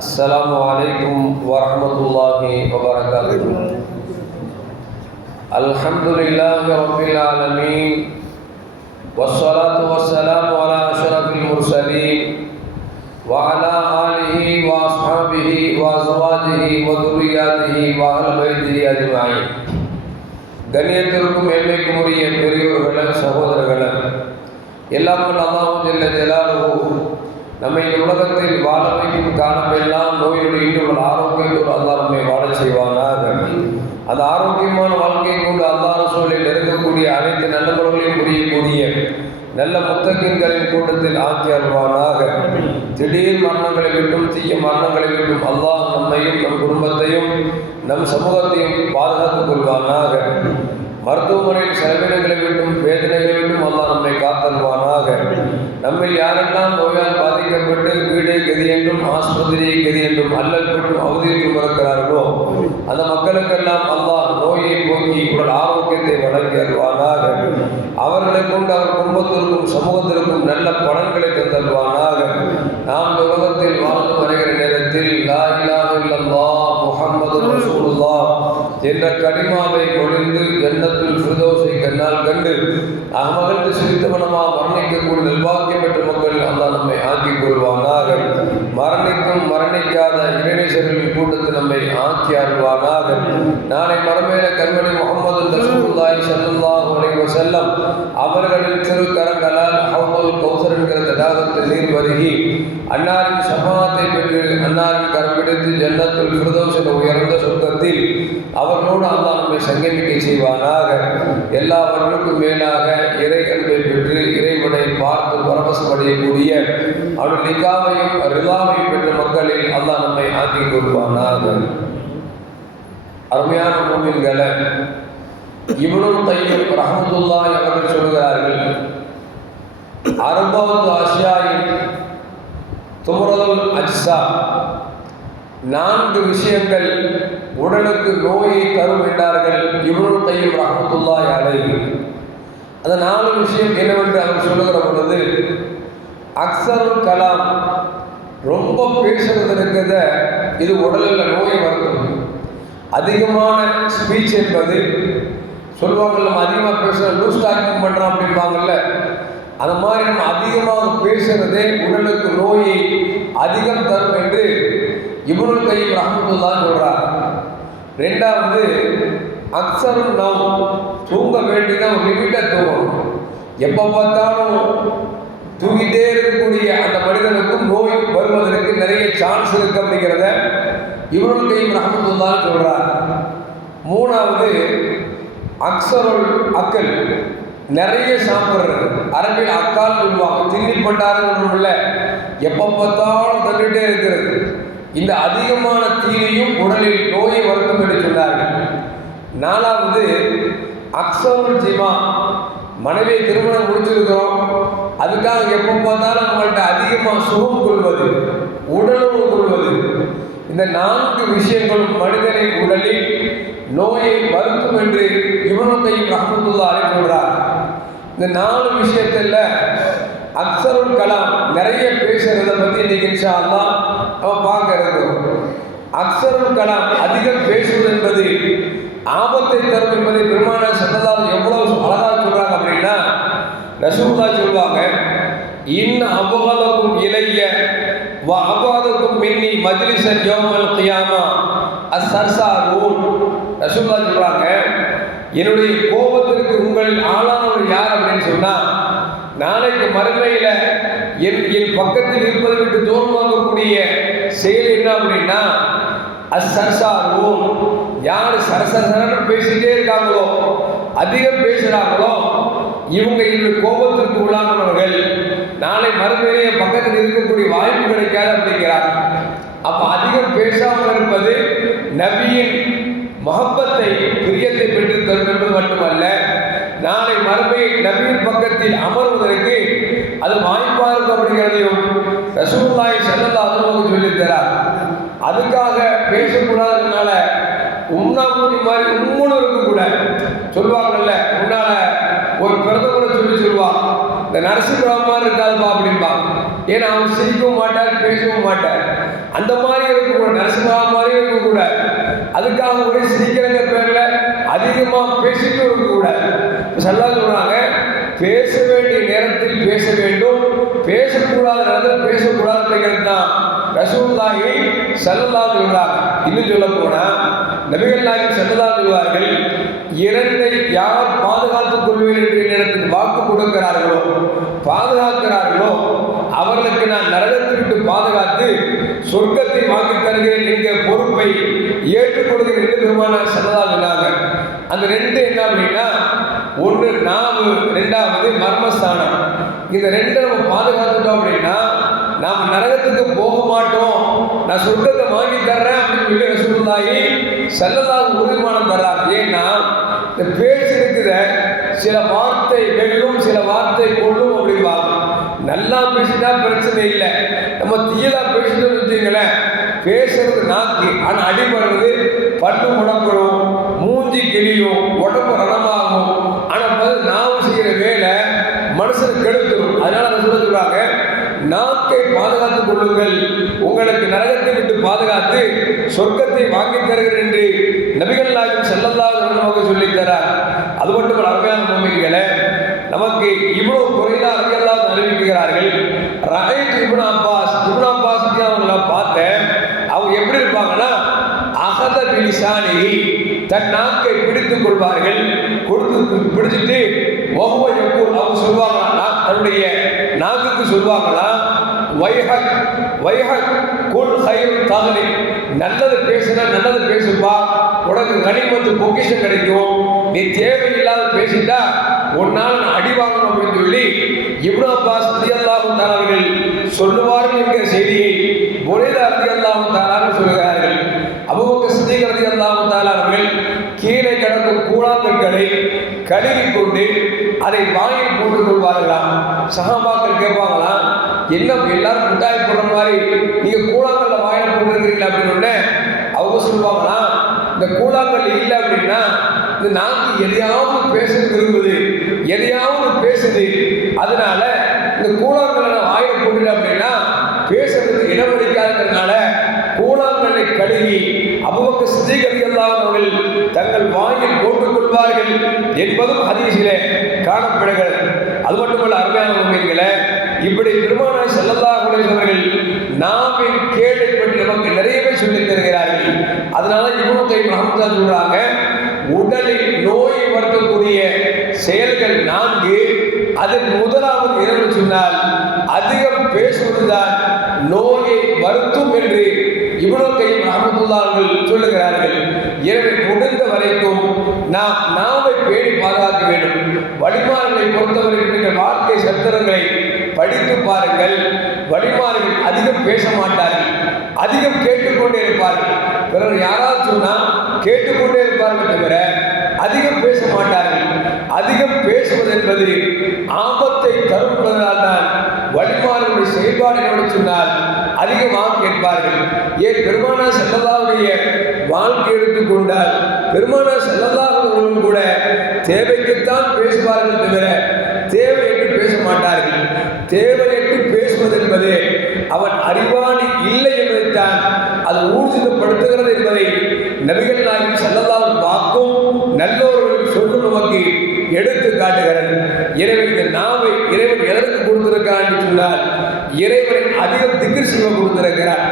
السلام عليكم ورحمة الله وبركاته الحمد لله رب العالمين والصلاة والسلام على أشرف المرسلين وعلى آله وأصحابه وأزواجه وذرياته وأهل بيته أجمعين கண்ணியத்திற்கும் மேன்மைக்கும் உரிய பெரியோர்களும் சகோதரர்களும் எல்லாம் அல்லாஹு ஜெல்ல ஜலாலுஹு நம்மை உலகத்தில் வாழ வைக்கும் காலமெல்லாம் நோயுடைய ஈடுகள் ஆரோக்கியத்தோடு அல்லா நம்மை வாழ செய்வானாக. அந்த ஆரோக்கியமான வாழ்க்கையை கொண்டு அல்லாறு சூழலில் நெருங்கக்கூடிய அனைத்து நல்லவர்களையும் புரியக்கூடிய நல்ல முத்தகின்களின் கூட்டத்தில் ஆக்கி அருள்வானாக. திடீர் மரணங்களை விட்டும் தீய மரணங்களை விட்டும் அல்லாஹ் நம்மையும் நம் குடும்பத்தையும் நம் சமூகத்தையும் பாதுகாத்துக் கொள்வானாக. மருத்துவமனையில் செலவினங்களை விட்டும் வேதனைகளை விட்டும் அல்லாஹ் நம்மை காத்தல்வானாக நம்மில் யாரெல்லாம் நோயால் பாதிக்கப்பட்டு வீடு கதி என்றும் ஆஸ்பத்திரியை கதி என்றும் அல்லல் பெற்று அவதியிட்டு இருக்கிறார்களோ அந்த மக்களுக்கெல்லாம் அல்லாஹ் நோயை போக்கி உடல் ஆரோக்கியத்தை வழங்கி அருவானாக அவர்களை அவர் குடும்பத்திற்கும் சமூகத்திற்கும் நல்ல பலன்களை தந்தல்வானாக நாம் உலகத்தில் வாழ்ந்து வருகிற நேரத்தில் லா இல்லாமல் இல்லல்லாஹ் என்ற கனிமாவை கொழிந்து ஜன்னத்துல் சுதோசை கண்ணால் கண்டு அகமகிழ்ந்து சிரித்தவனமா மரணிக்கக்கூடிய நிர்வாகியம் பெற்ற மக்கள் அல்லாஹ் நம்மை ஆக்கிக் கொள்வானாக. மரணிக்கும் மரணிக்காத இளைஞர்களின் கூட்டத்தில் நம்மை ஆக்கி அருள்வானாக நாளை மரமேல கண்மணி முகமது ரசூலுல்லாஹி ஸல்லல்லாஹு அவர்களின் திருக்கரங்களால் ஹவுல் கௌசர் நீர் வருகி அன்னாரின் சமாத்தை பெற்று அன்னாரின் கரம் பிடித்து ஜன்னத்துல் ஃபிர்தௌஸ் என்ற உயர்ந்த சொர்க்கத்தில் அவர்களோடு அல்லாஹ் நம்மை சங்கமிக்க செய்வானாக. எல்லாவற்றுக்கும் மேலாக இறை அன்பை பெற்று இறைவனை பார்த்து பரவசமடையக்கூடிய அவருடைய நிகாவையும் ரிலாவையும் பெற்ற மக்களில் அல்லாஹ் நம்மை ஆக்கிக் கொள்வானாக அருமையான மூமின்களை இவனும் தையும் ரஹமத்துல்லாஹி அவர்கள் சொல்கிறார்கள் அறுபது ஆசியாயின் துமரதுல் அஜ்சா. நான்கு விஷயங்கள் உடலுக்கு நோயை தரும் என்றார்கள். இவனும் தையும் ரஹமத்துல்லாஹி அழகு அந்த நாலு விஷயம் என்னவென்று அவர் சொல்லுகிற பொழுது அக்சருல் கலாம் ரொம்ப பேசுறது இருக்கிறத இது உடலில் நோயை வருத்தும். அதிகமான ஸ்பீச் என்பது சொல்லுவாங்க நம்ம அதிகமாக பேசுகிற லூஸ் டாக்கிங் பண்ணுறோம் அப்படிம்பாங்கல்ல அந்த மாதிரி நம்ம அதிகமாக பேசுகிறதே உடலுக்கு நோயை அதிகம் தரும் என்று இவனுள் கையும் ரஹமத்துல்லா சொல்கிறார் ரெண்டாவது அக்சரும் நாம் தூங்க வேண்டியதை ஒரு லிமிட்டாக தூங்கணும். எப்போ பார்த்தாலும் தூங்கிட்டே இருக்கக்கூடிய அந்த மனிதனுக்கும் நோய் வருவதற்கு நிறைய சான்ஸ் இருக்கு அப்படிங்கிறத இவருள் கையும் ரஹமத்துல்லான்னு சொல்கிறார் மூணாவது அக்சருள் அக்கல் நிறைய சாப்பிட்றது அரபில் அக்கால் சொல்லுவாங்க. திண்ணி பண்டாருன்னு எப்போ பார்த்தாலும் தள்ளிட்டே இருக்கிறது. இந்த அதிகமான தீனியும் உடலில் நோயை வருத்தம் என்று சொன்னார்கள். நாலாவது அக்சருள் ஜிமா. மனைவி திருமணம் முடிச்சிருக்கிறோம். அதுக்காக எப்போ பார்த்தாலும் நம்மள்கிட்ட அதிகமாக சுகம் கொள்வது உடலுறவு கொள்வது. இந்த நான்கு விஷயங்களும் மனிதனின் உடலில் நோயை வருத்தும் என்று இவனுக்கையும் ரஹமத்துல்லா அழைக்கிறார் இந்த நாலு விஷயத்தில் அக்சருல் கலாம் நிறைய பேசுறத பற்றி இன்னைக்கு இன்ஷா அல்லா நம்ம அக்சருல் கலாம் அதிகம் பேசுவது என்பது ஆபத்தை தரும் என்பதை பெருமான சன்னதால் எவ்வளவு அழகாக சொல்றாங்க அப்படின்னா ரசூல்லா சொல்லுவாங்க இன் அபகலக்கும் இளைய வ அபாதக்கும் மின்னி மஜ்லிசன் யோமல் கியாமா அசர்சா ரூல் ரசூல்லா சொல்றாங்க என்னுடைய கோபத்திற்கு உங்களில் ஆளானவர் யார் அப்படின்னு சொன்னா நாளைக்கு மறுமையில என் என் பக்கத்தில் இருப்பதை விட்டு தோல் வாங்கக்கூடிய செயல் என்ன அப்படின்னா அசர்சா யார் சரசரன்னு பேசிட்டே இருக்காங்களோ அதிகம் பேசுகிறாங்களோ இவங்க இன்று கோபத்திற்கு உள்ளானவர்கள் நாளை மறுமையிலே பக்கத்தில் இருக்கக்கூடிய வாய்ப்பு கிடைக்காது அப்படிங்கிறார். அப்போ அதிகம் பேசாமல் இருப்பது நபியின் தரும் மட்டுமல்ல நாளை மறுமை நபீர் பக்கத்தில் அமர்வதற்கு அது வாய்ப்பாக இருக்கப்படுகிறதையும் ரசூல்லாய் செல்லல்லா அனுபவம் சொல்லித்தரார் அதுக்காக பேசக்கூடாததுனால உண்ணாமூதி மாதிரி உம்முன்னு இருக்கக்கூடாது சொல்லுவாங்கல்ல முன்னால ஒரு பிரதமரை சொல்லி சொல்லுவான் இந்த நரசிம்மராவ் மாதிரி இருக்காதுப்பா அப்படின்பா. ஏன்னா அவன் சிரிக்கவும் மாட்டார் பேசவும் மாட்டார் அந்த மாதிரி இருக்கக்கூடாது அதுக்காக ஒரே சிரிக்கிறங்க பேரில் அதிகமாக பேசிட்டு இருக்கக்கூடாது சல்லா சொல்கிறாங்க பேச வேண்டிய நேரத்தில் பேச வேண்டும். பேசக்கூடாத நேரத்தில் பேசக்கூடாதுங்கிறது தான் ரசூல்லாஹி சல்லல்லா சொல்கிறாங்க இன்னும் சொல்ல போனால் நபிகள் நாயகம் சல்லல்லா சொல்வார்கள் இரண்டை யார் பாதுகாத்துக் கொள்வேன் என்று நேரத்தில் வாக்கு கொடுக்கிறார்களோ பாதுகாக்கிறார்களோ அவர்களுக்கு நான் நரகத்தை விட்டு பாதுகாத்து சொர்க்கத்தை வாங்கி தருகிறேன் என்கிற பொறுப்பை ஏற்றுக்கொள்கிறேன் என்று பெருமானார் சல்லல்லா சொன்னாங்க. அந்த ரெண்டு என்ன அப்படின்னா ஒன்று நாவு ரெண்டாவது மர்மஸ்தானம். இந்த ரெண்டை நம்ம பாதுகாத்துட்டோம் அப்படின்னா நாம் நரகத்துக்கு போக மாட்டோம். நான் சொர்க்கத்தை வாங்கி தர்றேன் அப்படின்னு சொல்லி ரசூலுல்லாஹி செல்லதாக உறுதிமானம் தர்றார். ஏன்னா இந்த பேச்சு இருக்கிற சில வார்த்தை வெல்லும் சில வார்த்தை கொள்ளும் அப்படிம்பாங்க. நல்லா பேசிட்டா பிரச்சனை இல்லை. நம்ம தீயலா பேசிட்டோம்னு வச்சுங்களேன் பேசுறது நாக்கு ஆனால் அடிபடுறது பல்லு முடப்படும் மூஞ்சி உடம்பு ரணமாகும் ஆனால் பதில் நாவு செய்கிற வேலை மனுஷனுக்கு கெடுத்துரும். அதனால அதை சொல்ல சொல்றாங்க நாக்கை பாதுகாத்துக் கொள்ளுங்கள். உங்களுக்கு நரகத்தை விட்டு பாதுகாத்து சொர்க்கத்தை வாங்கி தருகிறேன் என்று நபிகள் நாயகம் செல்லல்லாத நமக்கு தரார். அது மட்டும் அருமையான நம்பிக்கைகளை நமக்கு இவ்வளவு குறைதான் அறியல்லாத அறிவிக்கிறார்கள். ரஹீத் இப்னு அப்பாஸ் இப்னு அப்பாஸ் அவங்கள பார்த்தேன் அவங்க எப்படி இருப்பாங்கன்னா அகத பிலிசானி தன் நாக்கை கொள்வார்கள் கொடுத்து பிடிச்சிட்டு ஒவ்வொரு எப்போ அவங்க சொல்லுவாங்களா? தன்னுடைய நாக்குக்கு சொல்வாங்களா வைஹக் வைஹக் குல் ஹைர் தகலி. நல்லது பேசுனா நல்லது பேசுப்பா. உனக்கு கனிமத்து பொக்கிஷம் கிடைக்கும். நீ தேவையில்லாத பேசிட்டா உன்னால் நான் அடி வாங்கணும் அப்படின்னு சொல்லி இப்னு அப்பாஸ் ரலியல்லாஹு தஆலா சொல்லுவார்கள் என்கிற செய்தியை. ஒரே ரலியல்லாஹு தஆலா சொல்கிறார்கள் அபூபக்கர் சித்திக் ரலியல்லாஹு தஆலா அவர்கள் கீழே கிடக்கும் கூழாங்கற்களை கழுவி கொண்டு அதை வாயில் போட்டுக் கொள்வார்களாம். சகாபாக்கள் கேட்பாங்களாம் என்ன எல்லாரும் மிட்டாய் போடுற மாதிரி நீங்க கூழாங்கல்ல வாயில போட்டுருக்கிறீங்களா? அப்படின்னு அவங்க சொல்லுவாங்களாம் இந்த கூழாங்கல் இல்லை அப்படின்னா இந்த நாக்கு எதையாவது பேசுறது என்பதும் ஹதீஸிலே காணப்படுகிறது. அது மட்டுமல்ல அருமையான உண்மைகளை இப்படி பெருமானார் செல்லல்லா அவர்கள் நாவின் கேடை பற்றி நமக்கு நிறையவே சொல்லித் தருகிறார்கள். அதனால இவனு கை மகம்தா சொல்றாங்க உடலில் நோய் வரக்கூடிய செயல்கள் நான்கு. அதன் முதலாவது இரவு சொன்னால் அதிகம் பேசுவதுதான் நோயை வருத்தும் என்று இவ்வளோ கை ரஹமத்துல்லார்கள் சொல்லுகிறார்கள். எனவே முடிந்த வரைக்கும் நாம் நாவை பேணி பாதுகாக்க வேண்டும். வழிமாறுகளை பொறுத்தவரை வாழ்க்கை சத்திரங்களை படித்து பாருங்கள். வழிமாறுகள் அதிகம் பேச மாட்டார்கள். அதிகம் கேட்டுக்கொண்டே இருப்பார்கள். பிறர் யாராவது சொன்னால் கேட்டுக்கொண்டே இருப்பார்கள் தவிர அதிகம் பேச மாட்டார்கள். அதிகம் பேசுவது என்பது ஆபத்தை தருவதால் தான் வழிமாறுகளுடைய செயல்பாடு என்று சொன்னால் அதிகமாக கேட்பார்கள். ஏன் பெருமானா செல்லதாவுடைய வாழ்க்கை எடுத்துக்கொண்டால் பெருமானா செல்லல்லாஹர்களும் கூட தேவைக்குத்தான் பேசுவார்கள் தவிர தேவை என்று பேச மாட்டார்கள் தேவை என்று பேசுவது என்பது அவன் அறிவாளி இல்லை என்பதைத்தான் அது ஊர்ஜிதப்படுத்துகிறது என்பதை நபிகள் நாயகம் செல்லதால் வாக்கும் நல்லோர்கள் சொல்லும் நமக்கு எடுத்து காட்டுகிறது. எனவே இந்த நாவை இறைவன் எதற்கு கொடுத்திருக்கான் சொன்னால் இறைவனை அதிகம் திக்ர் செய்ய கொடுத்திருக்கிறார்.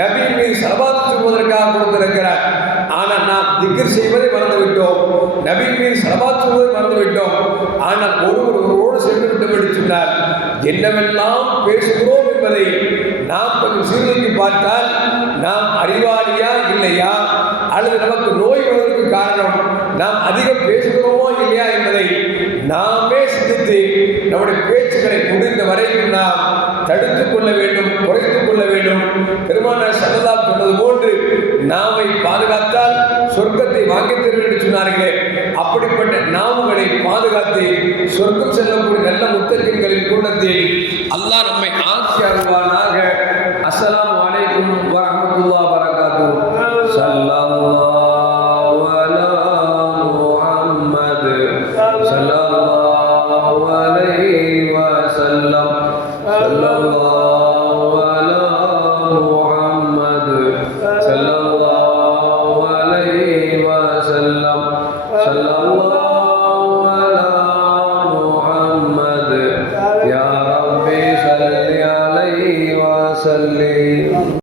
நபியின் மீது சலபாத்து சொல்வதற்காக கொடுத்திருக்கிறார். திக்கர் செய்வதை மறந்து விட்டோம் நபி மீது சலபாத் சொல்வதை மறந்து விட்டோம் ஆனால் ஒருவர் ஒருவரோடு சென்று விட்டோம் என்று சொன்னார் என்னவெல்லாம் பேசுகிறோம் என்பதை நாம் கொஞ்சம் சீர்தூக்கி பார்த்தால் நாம் அறிவாளியா இல்லையா? அல்லது நமக்கு நோய் வருவதற்கு காரணம் நாம் அதிகம் பேசுகிறோமோ இல்லையா என்பதை நாமே சிந்தித்து நம்முடைய பேச்சுக்களை முடிந்த வரைக்கும் நாம் தடுத்துக் கொள்ள வேண்டும் குறைத்துக் கொள்ள வேண்டும். பெருமான சல்லல்லா சொன்னது போன்று நாமை பாதுகாத்து சொர்க்கத்தை வாங்கித்தரும் என்று சொன்னார்களே. அப்படிப்பட்ட நாமங்களை பாதுகாத்து சொர்க்கம் செல்லக்கூடிய நல்ல முத்தத்தின்களின் கூட்டத்தில் அல்லாஹ் நம்மை ஆட்சி அருள்வானாக அஸ்லாம் வலைக்கும் வரமத்துல்லா வரகாத்துஹு ஸல்லல்லாஹு அலா முஹம்மது.